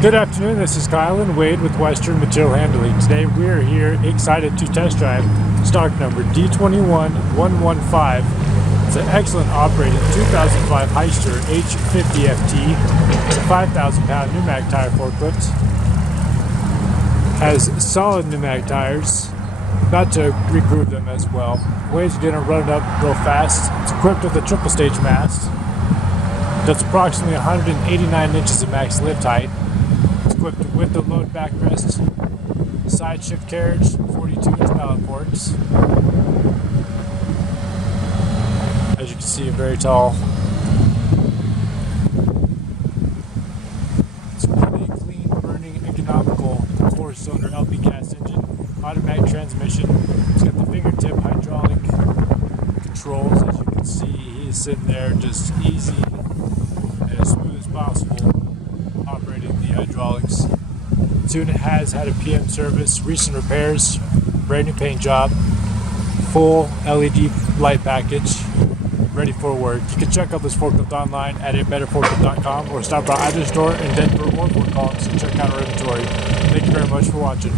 Good afternoon, this is Kyle and Wade with Western Material Handling. Today we are here excited to test drive stock number D21115. It's an excellent operating 2005 Hyster H50FT. It's a 5,000 pound pneumatic tire forklift. Has solid pneumatic tires. About to regroove them as well. Wade's gonna run it up real fast. It's equipped with a triple stage mast. That's approximately 189 inches of max lift height. It's equipped with the load backrest, side shift carriage, 42-inch pallet forks. As you can see, very tall. It's a really clean, burning, economical 4-cylinder LP gas engine, automatic transmission. It's got the fingertip hydraulic controls. As you can see, he's sitting there just easy and as smooth as possible operating the hydraulics. This unit has had a PM service, recent repairs, brand new paint job, full LED light package, ready for work. You can check out this forklift online at abetterforklift.com or stop by either store in Denver or Fort Collins to check out our inventory. Thank you very much for watching.